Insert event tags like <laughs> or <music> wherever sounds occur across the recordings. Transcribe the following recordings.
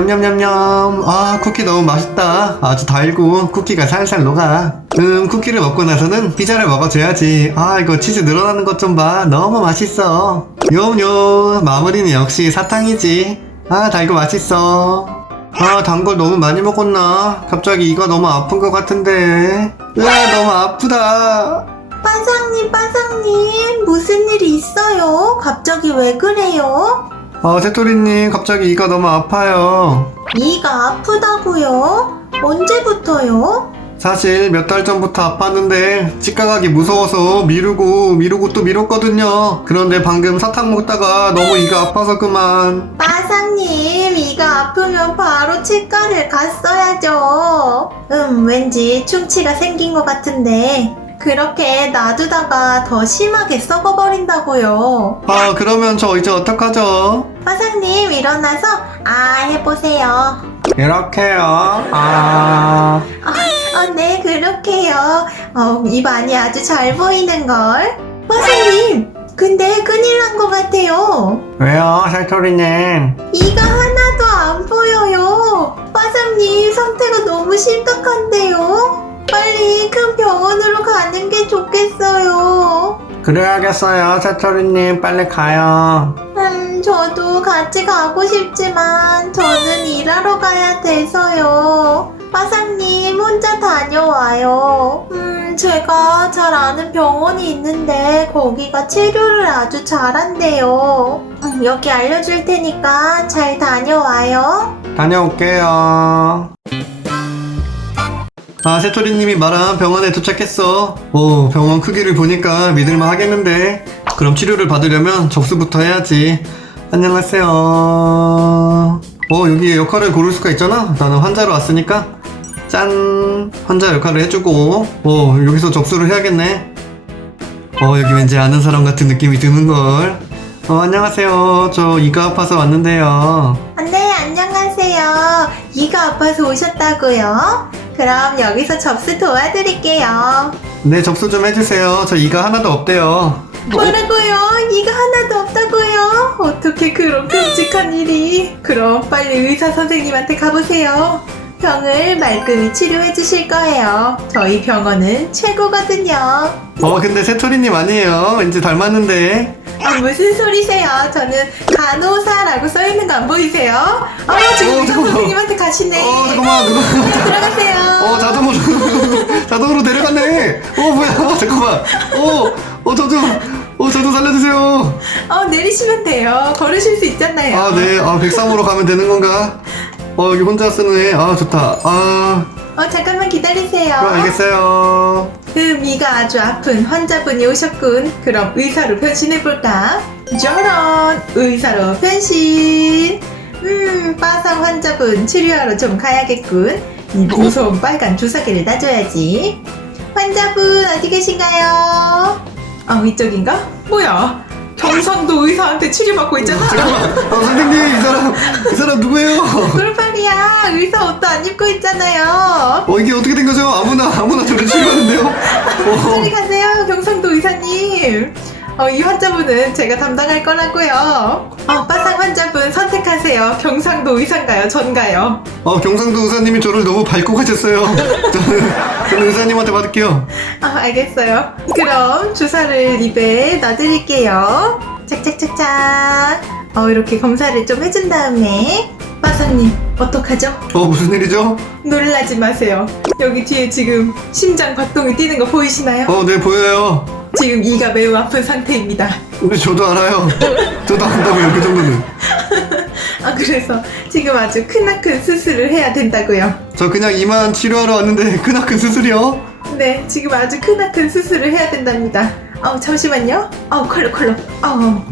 냠냠냠냠. 아, 쿠키 너무 맛있다. 아주 달고 쿠키가 살살 녹아. 음, 쿠키를 먹고 나서는 피자를 먹어줘야지. 아, 이거 치즈 늘어나는 것 좀 봐. 너무 맛있어. 요요. 마무리는 역시 사탕이지. 아, 달고 맛있어. 아, 단 걸 너무 많이 먹었나? 갑자기 이가 너무 아픈 것 같은데. 으아, 너무 아프다. 빠상님, 빠상님, 무슨 일이 있어요? 갑자기 왜 그래요? 아, 새토리님, 갑자기 이가 너무 아파요. 이가 아프다고요? 언제부터요? 사실 몇 달 전부터 아팠는데 치과 가기 무서워서 미루고 미루고 또 미뤘거든요. 그런데 방금 사탕 먹다가 너무 이가 아파서 그만. 빠상님, 이가 아프면 바로 치과를 갔어야죠. 음, 왠지 충치가 생긴 것 같은데. 그렇게 놔두다가 더 심하게 썩어버린다고요. 아 그러면 저 이제 어떡하죠? 빠상님, 일어나서, 아, 해보세요. 이렇게요. 아. 아, 어, 네, 그렇게요. 어, 입안이 아주 잘 보이는걸. 빠상님, 근데 큰일 난 것 같아요. 왜요, 새토리님? 이가 하나도 안 보여요. 빠삼님 상태가 너무 심각한데요. 빨리 큰 병원으로 가는 게 좋겠어요. 그래야겠어요, 새토리님. 빨리 가요. 음, 저도 같이 가고 싶지만 저는 일하러 가야 돼서요. 빠삼님 혼자 다녀와요. 음, 제가 잘 아는 병원이 있는데 거기가 치료를 아주 잘한대요. 음, 여기 알려줄 테니까 잘 다녀와요. 다녀올게요. 아, 새토리님이 말한 병원에 도착했어. 오, 병원 크기를 보니까 믿을만 하겠는데. 그럼 치료를 받으려면 접수부터 해야지. 안녕하세요. 어, 여기 역할을 고를 수가 있잖아? 나는 환자로 왔으니까. 짠! 환자 역할을 해주고, 어, 여기서 접수를 해야겠네. 어, 여기 왠지 아는 사람 같은 느낌이 드는걸. 어, 안녕하세요. 저 이가 아파서 왔는데요. 아, 네, 안녕하세요. 이가 아파서 오셨다고요? 그럼 여기서 접수 도와드릴게요. 네, 접수 좀 해주세요. 저 이가 하나도 없대요. 뭐라고요? 이가 하나도 없다고요? 어떻게 그런 끔찍한 일이? 그럼 빨리 의사 선생님한테 가보세요. 병을 말끔히 치료해 주실 거예요. 저희 병원은 최고거든요. 어, 근데 새토리님 아니에요. 왠지 닮았는데. 아, 무슨 소리세요? 저는 간호사라고 써 있는 거 안 보이세요? 어, 지금 어, 의사 잠깐만. 선생님한테 가시네. 어, 잠깐만, 누가. 네, 들어가세요. 어, 자동으로, <laughs> 자동으로 내려갔네. 어, 뭐야. 잠깐만. 어, 어, 저 좀, 어, 저좀 살려주세요. 어, 내리시면 돼요. 걸으실 수 있잖아요. 아, 네. 아, 103으로 가면 되는 건가? 어, 여기 혼자 쓰네. 아, 좋다. 아, 어, 잠깐만 기다리세요. 그럼 알겠어요. 음, 이가 아주 아픈 환자분이 오셨군. 그럼 의사로 변신해볼까? 저런! 의사로 변신! 음, 빠상 환자분 치료하러 좀 가야겠군. 이 무서운 빨간 주사기를 놔줘야지. 환자분 어디 계신가요? 아, 이쪽인가? 뭐야? 경상도 의사한테 치료받고 있잖아. 잠깐만. 어, 선생님, 이 사람, 이 사람 누구예요? 그룹팔이야. 의사 옷도 안 입고 있잖아요. 어, 이게 어떻게 된 거죠? 아무나, 아무나 저를 치료하는데요? 어. <laughs> 저리 가세요, 경상도 의사님. 어, 이 환자분은 제가 담당할 거라고요. 어, 빠상 환자분 선택하세요. 경상도 의사인가요? 전가요? 어, 경상도 의사님이 저를 너무 밟고 가셨어요. <laughs> 저는, 저는 의사님한테 받을게요. 아, 알겠어요. 그럼 주사를 입에 놔드릴게요. 착착착착. 어, 이렇게 검사를 좀 해준 다음에 빠상님 어떡하죠? 어, 무슨 일이죠? 놀라지 마세요. 여기 뒤에 지금 심장 박동이 뛰는 거 보이시나요? 어, 네, 보여요. 지금 이가 매우 아픈 상태입니다. 근데 저도 알아요. 저도 안다고요, 그 정도는. 아 그래서 지금 아주 크나큰 수술을 해야 된다고요. 저 그냥 이만 치료하러 왔는데 크나큰 수술이요? 네, 지금 아주 크나큰 수술을 해야 된답니다. 어 잠시만요. 어 컬러 컬러. 어,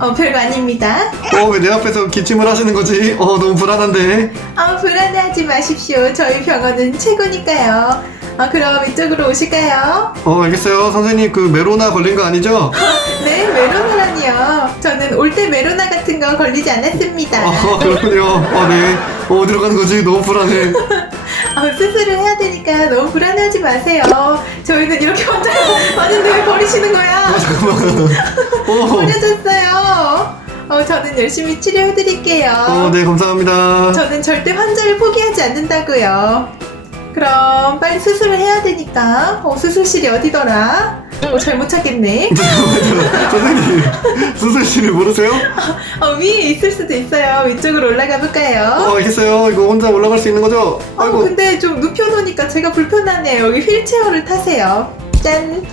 어 별거 아닙니다. 어, 왜 내 앞에서 기침을 하시는 거지? 어, 너무 불안한데. 어 불안해하지 마십시오. 저희 병원은 최고니까요. 어 그럼 이쪽으로 오실까요? 어, 알겠어요. 선생님, 그 메로나 걸린 거 아니죠? <gasps> 네, 메로나라니요. 저는 올 때 메로나 같은 거 걸리지 않았습니다. 어, <laughs> 그렇군요. 어, 네. 어, 어디로 가는 거지? 너무 불안해. <laughs> 어, 수술을 해야 되니까 너무 불안해하지 마세요. 저희는 이렇게 혼자 <laughs> 왔는데 왜 버리시는 거야? 어, 잠깐만. 어, 버려졌어요. 어, 저는 열심히 치료해드릴게요. 어, 네, 감사합니다. 저는 절대 환자를 포기하지 않는다고요. 그럼 빨리 수술을 해야 되니까 어, 수술실이 어디더라? 어, 잘못 찾겠네. <laughs> 선생님, 수술실을 모르세요? 어, 위에 있을 수도 있어요. 위쪽으로 올라가 볼까요? 어, 알겠어요. 이거 혼자 올라갈 수 있는 거죠? 어, 아이고. 근데 좀 눕혀놓으니까 제가 불편하네요. 여기 휠체어를 타세요. 짠.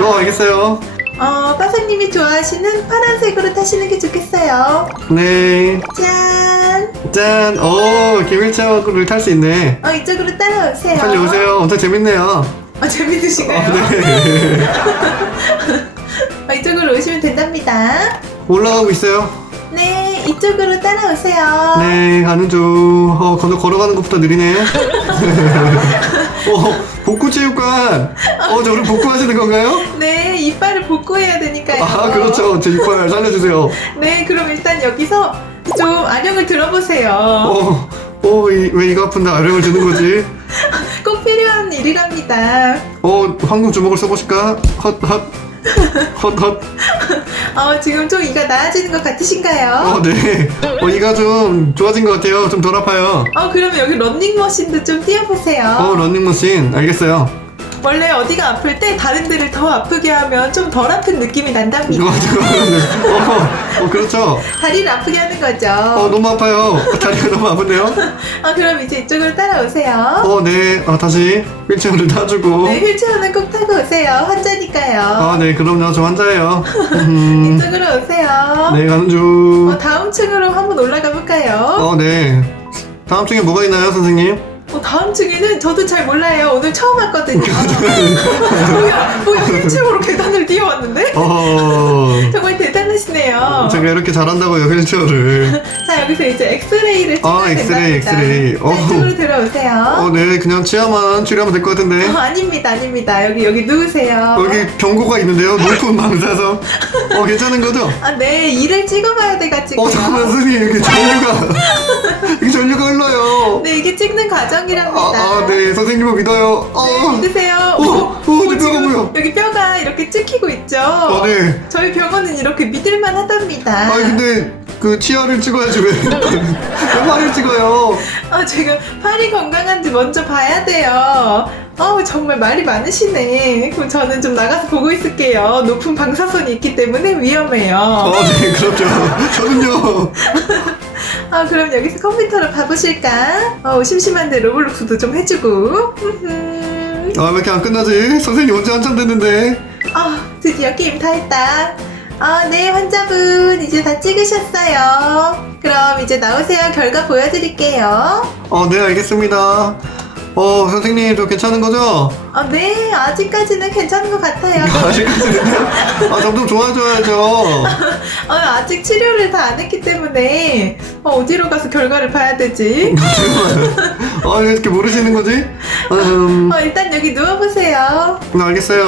어, 알겠어요. 어, 빠사님이 좋아하시는 파란색으로 타시는 게 좋겠어요. 네. 짠. 짠. 오, 휠체어를 탈 수 있네. 어, 이쪽으로 따라오세요. 빨리 오세요. 엄청 재밌네요. 어, 재밌으신가요? 어, 네. <laughs> 어, 이쪽으로 오시면 된답니다. 올라가고 있어요. 네, 이쪽으로 따라오세요. 네, 가는 중. 어, 걸어, 걸어가는 것부터 느리네. <laughs> <laughs> 어, 복구체육관. 어, 저를 복구하시는 건가요? 네, 이빨을 복구해야 되니까요. 아, 그렇죠. 제 이빨 살려주세요. 네, 그럼 일단 여기서 좀 아령을 들어보세요. 어, 어, 이, 왜 이거 아픈데 아령을 드는 거지? <laughs> 꼭 필요한 일이랍니다. 어, 황금 주먹을 써보실까? 헛, 헛. 헛, 헛. 어, 지금 좀 이가 나아지는 것 같으신가요? 어, 네. 어, 이가 좀 좋아진 것 같아요. 좀 덜 아파요. 어, 그러면 여기 런닝머신도 좀 뛰어보세요. 어, 런닝머신. 알겠어요. 원래 어디가 아플 때 다른 데를 더 아프게 하면 좀 덜 아픈 느낌이 난답니다. 이거 지금. 어, 어, 그렇죠. 다리를 아프게 하는 거죠. 어, 너무 아파요. 다리가 너무 아픈데요? <laughs> 어, 그럼 이제 이쪽으로 따라오세요. 어, 네. 아, 다시 휠체어를 타주고. 네, 휠체어는 꼭 타고 오세요. 환자니까요. 아, 네. 그럼요. 저 환자예요. 음, <laughs> 이쪽으로 오세요. 네, 가는 중. 어, 다음 층으로 한번 올라가 볼까요? 어, 네. 다음 중에 뭐가 있나요, 선생님? 어, 다음 층에는 저도 잘 몰라요. 오늘 처음 왔거든요. 뭐야, 뭐야, 휠체어로 계단을 뛰어왔는데? 어, <laughs> 정말 대단하시네요. 제가 이렇게 잘한다고요, 휠체어를. <laughs> 자, 여기서 이제 엑스레이를 찍어야 아, 엑스레이, 된답니다. 엑스레이. 자, 어. 이쪽으로 들어오세요. 어, 네. 그냥 치아만 치료하면 될 것 같은데. 어, 아닙니다, 아닙니다. 여기, 여기 누우세요. 어, 여기 경고가 있는데요. 높은 방사선. 어, 괜찮은 거죠? 아, 네, 이를 찍어봐야 돼가지고. 어, 잠깐만, 선생님. 이렇게 전류가. <laughs> 전류가 흘러요. 네, 이게 찍는 과정이랍니다. 아, 아, 네. 선생님을 믿어요. 어. 네, 믿으세요. 어, 어, 내 뼈가 지금 보여. 여기 뼈가 이렇게 찍히고 있죠? 어, 네. 저희 병원은 이렇게 믿을만 하답니다. 아, 근데 그 치아를 찍어야지 왜? <laughs> 왜 팔을 찍어요? 아, 제가 팔이 건강한지 먼저 봐야 돼요. 어우, 정말 말이 많으시네. 그럼 저는 좀 나가서 보고 있을게요. 높은 방사선이 있기 때문에 위험해요. 어, 네, 그렇죠. 저는요. <laughs> 아, 그럼 여기서 컴퓨터로 봐보실까? 어, 심심한데 로블록스도 좀 해주고. 아, 왜 이렇게 안 끝나지? 선생님 언제 한참 됐는데. 아, 드디어 게임 다 했다. 아, 네, 환자분. 이제 다 찍으셨어요. 그럼 이제 나오세요. 결과 보여드릴게요. 어, 네, 알겠습니다. 어, 선생님, 저 괜찮은 거죠? 아, 네, 아직까지는 괜찮은 것 같아요. <laughs> 아직까지는요? 아, 점점 좋아져야죠. <laughs> 어, 아직 치료를 다 안 했기 때문에 어, 어디로 가서 결과를 봐야 되지? <laughs> 아, 왜 이렇게 모르시는 거지? 음, 어, 일단 여기 누워보세요. 네, 알겠어요.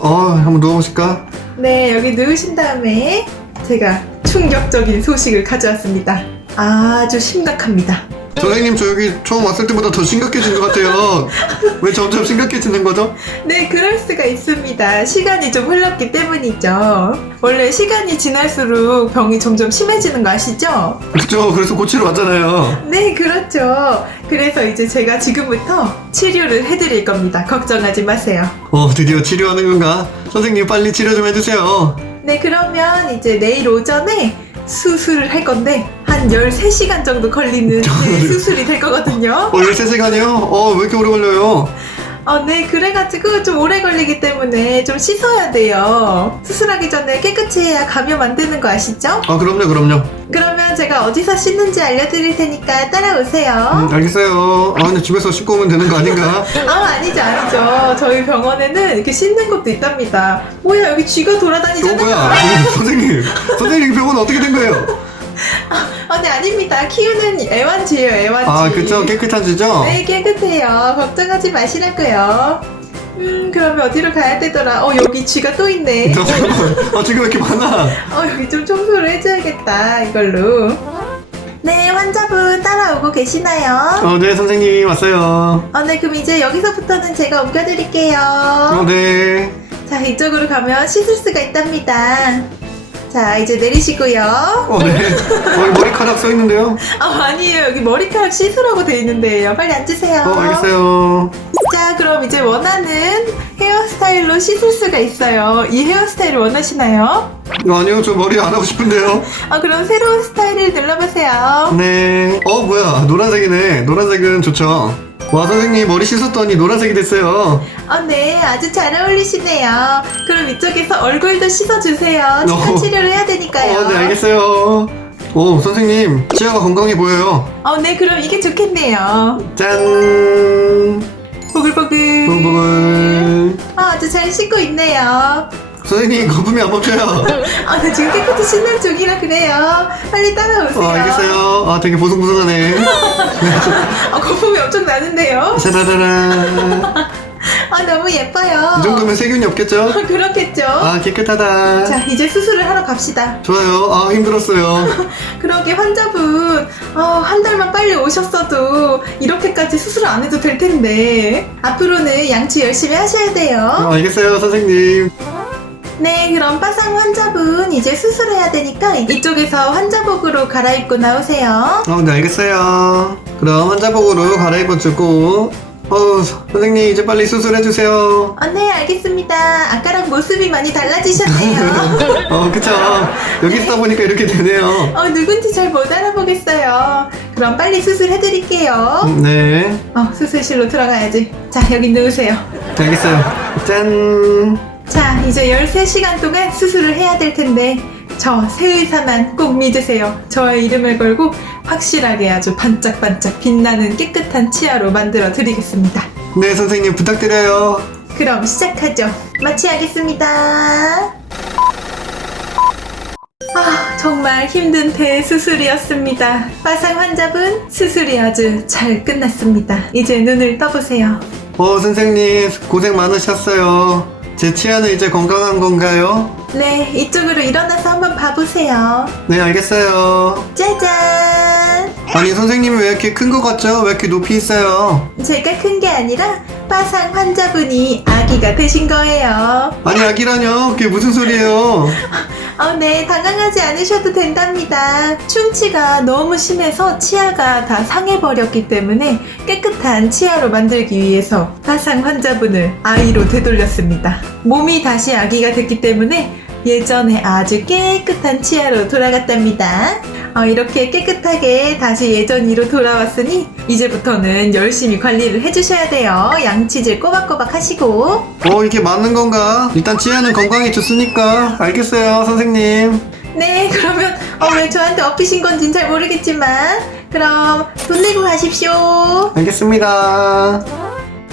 어, 한번 누워보실까? 네, 여기 누우신 다음에 제가 충격적인 소식을 가져왔습니다. 아주 심각합니다. 선생님, 저 여기 처음 왔을 때보다 더 심각해진 것 같아요. <laughs> 왜 점점 심각해지는 거죠? 네, 그럴 수가 있습니다. 시간이 좀 흘렀기 때문이죠. 원래 시간이 지날수록 병이 점점 심해지는 거 아시죠? 그죠? 그래서 고치러 왔잖아요. 네, 그렇죠. 그래서 이제 제가 지금부터 치료를 해드릴 겁니다. 걱정하지 마세요. 어, 드디어 치료하는 건가? 선생님, 빨리 치료 좀 해주세요. 네, 그러면 이제 내일 오전에 수술을 할 건데 한 13시간 정도 걸리는 <laughs> 네, 수술이 될 거거든요. 어, 13시간이요? 어, 왜 이렇게 오래 걸려요? 어, 네, 그래가지고 좀 오래 걸리기 때문에 좀 씻어야 돼요. 수술하기 전에 깨끗이 해야 감염 안 되는 거 아시죠? 아, 그럼요, 그럼요. 그러면 제가 어디서 씻는지 알려드릴 테니까 따라오세요. 음, 알겠어요. 아, 근데 집에서 씻고 오면 되는 거 아닌가? 아, 아니죠, 아니죠. 저희 병원에는 이렇게 씻는 곳도 있답니다. 뭐야, 여기 쥐가 돌아다니잖아요. 뭐야? 어, <laughs> 선생님, 선생님 병원 어떻게 된 거예요? 아, 네, 아닙니다. 키우는 애완쥐예요, 애완쥐. 아, 그쵸? 깨끗한 지죠? 네, 깨끗해요. 걱정하지 마시라고요. 음, 그러면 어디로 가야 되더라? 어, 여기 쥐가 또 있네. <laughs> 저, 잠깐만. 아, 지금 왜 이렇게 많아? 어, 여기 좀 청소를 해줘야겠다, 이걸로. 네, 환자분 따라오고 계시나요? 어, 네, 선생님 왔어요. 어, 네, 그럼 이제 여기서부터는 제가 어, 옮겨드릴게요. 네. 자, 이쪽으로 가면 씻을 수가 있답니다. 자, 이제 내리시고요. 어, 네. 어, 여기 머리카락 써 있는데요. <laughs> 아, 아니에요. 여기 머리카락 씻으라고 돼 있는데요. 빨리 앉으세요. 어, 알겠어요. 자, 그럼 이제 원하는 헤어스타일로 씻을 수가 있어요. 이 헤어스타일을 원하시나요? 어, 아니요, 저 머리 안 하고 싶은데요. 아, 그럼 새로운 스타일을 눌러보세요. 네. 어, 뭐야. 노란색이네. 노란색은 좋죠. 와, 선생님 머리 씻었더니 노란색이 됐어요. 어, 네, 아주 잘 어울리시네요. 그럼 이쪽에서 얼굴도 씻어주세요. 치과 어. 치료를 해야 되니까요. 어, 네, 알겠어요. 오, 선생님. 치아가 건강해 보여요. 어, 네, 그럼 이게 좋겠네요. 짠. 보글보글. 보글. 어, 아주 잘 씻고 있네요. 선생님, 거품이 안 멈춰요. <laughs> 아, 네, 지금 깨끗이 씻는 중이라 그래요. 빨리 따라오세요. 어, 알겠어요. 아, 되게 보송보송하네. <laughs> 아, 거품이 엄청 나는데요. 짜라라라. 아, 너무 예뻐요. 이 정도면 세균이 없겠죠? 어, <laughs> 그렇겠죠. 아, 깨끗하다. 자, 이제 수술을 하러 갑시다. 좋아요. 아, 힘들었어요. <laughs> 그러게 환자분, 아, 한 달만 빨리 오셨어도 이렇게까지 수술 안 해도 될 텐데. 앞으로는 양치 열심히 하셔야 어, 돼요. 알겠어요, 선생님. 네, 그럼 빠상 환자분 이제 수술해야 되니까 이쪽에서 환자복으로 갈아입고 나오세요. 어, 네, 알겠어요. 그럼 환자복으로 갈아입어 주고, 어, 선생님, 이제 빨리 수술해 주세요. 아, 네, 알겠습니다. 아까랑 모습이 많이 달라지셨네요. <laughs> 어, 그쵸. 여기 있다 보니까 이렇게 되네요. 어, 누군지 잘 못 알아보겠어요. 그럼 빨리 수술해드릴게요. 음, 네, 어, 수술실로 들어가야지. 자, 여기 누우세요. 알겠어요. 짠. 자, 이제 13시간 동안 수술을 해야 될 텐데, 저 새의사만 꼭 믿으세요. 저의 이름을 걸고 확실하게 아주 반짝반짝 빛나는 깨끗한 치아로 만들어 드리겠습니다. 네, 선생님, 부탁드려요. 그럼 시작하죠. 마취하겠습니다. 아, 정말 힘든 대수술이었습니다. 빠상 환자분, 수술이 아주 잘 끝났습니다. 이제 눈을 떠보세요. 어, 선생님, 고생 많으셨어요. 제 치아는 이제 건강한 건가요? 네, 이쪽으로 일어나서 한번 봐보세요. 네, 알겠어요. 짜잔! 아니, 선생님이 왜 이렇게 큰 거 같죠? 왜 이렇게 높이 있어요? 제가 큰 게 아니라 빠상 환자분이 아기가 되신 거예요. 아니, 아기라뇨? 그게 무슨 소리예요? <laughs> 어, 네, 당황하지 않으셔도 된답니다. 충치가 너무 심해서 치아가 다 상해버렸기 때문에 깨끗한 치아로 만들기 위해서 빠상 환자분을 아이로 되돌렸습니다. 몸이 다시 아기가 됐기 때문에 예전에 아주 깨끗한 치아로 돌아갔답니다. 어, 이렇게 깨끗하게 다시 예전 이로 돌아왔으니 이제부터는 열심히 관리를 해주셔야 돼요. 양치질 꼬박꼬박 하시고 어, 이게 맞는 건가? 일단 치아는 건강에 좋으니까. 알겠어요, 선생님. 네, 그러면 어, 왜 저한테 엎으신 건진 잘 모르겠지만 그럼 돈 내고 가십시오. 알겠습니다.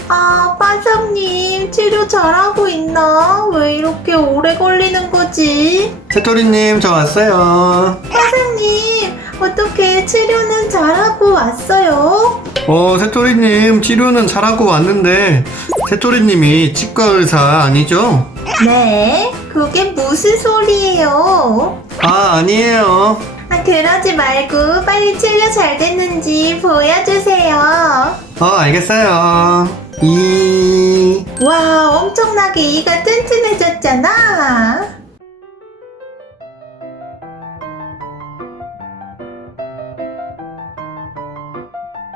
아, 빠sam님 치료 잘하고 있나? 왜 이렇게 오래 걸리는 거지? 채토리님, 저 왔어요. 빠sam님, 어떻게 치료는 잘하고 왔어요? 어, 새토리님, 치료는 잘하고 왔는데, 새토리님이 치과 의사 아니죠? 네, 그게 무슨 소리예요? 아, 아니에요. 아, 그러지 말고 빨리 치료 잘 됐는지 보여주세요. 어, 알겠어요. 이, 와, 엄청나게 이가 튼튼해졌잖아.